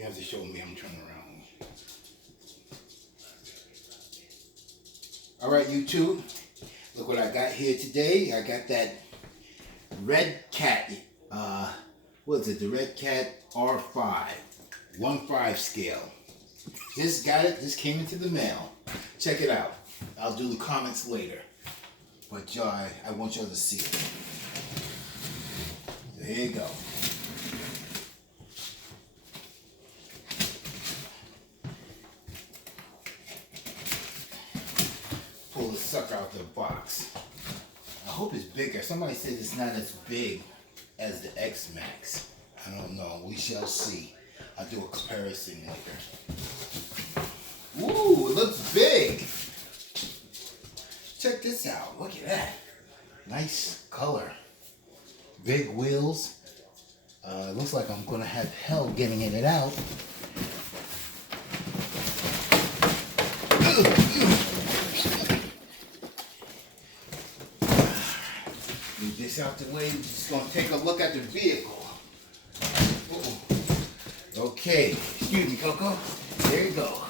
You have to show me. I'm turning around. All right, YouTube. Look what I got here today. I got that Redcat. What is it? The Redcat R5, 1/5 scale. Just got it. Just came into the mail. Check it out. I'll do the comments later. But y'all, I want y'all to see it. So here you go. Pull the sucker out the box. I hope it's bigger. Somebody said it's not as big as the X Max. I don't know. We shall see. I'll do a comparison later. Ooh, it looks big. Check this out. Look at that. Nice color. Big wheels. Looks like I'm going to have hell getting it out. Move this out the way. We're just going to take a look at the vehicle. Ooh. Okay. Excuse me, Coco. There you go.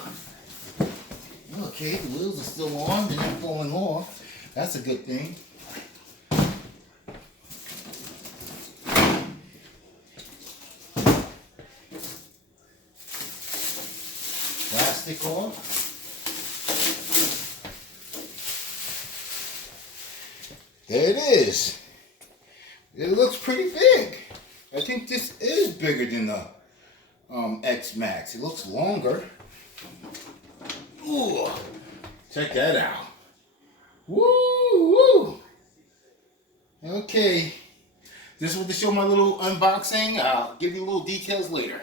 Okay, the wheels are still on. They're not falling off. That's a good thing. Plastic off. There it is. It looks pretty big. I think this is bigger than the X Max. It looks longer. Ooh, check that out. Woo, woo. Okay, this was to show my little unboxing. I'll give you little details later.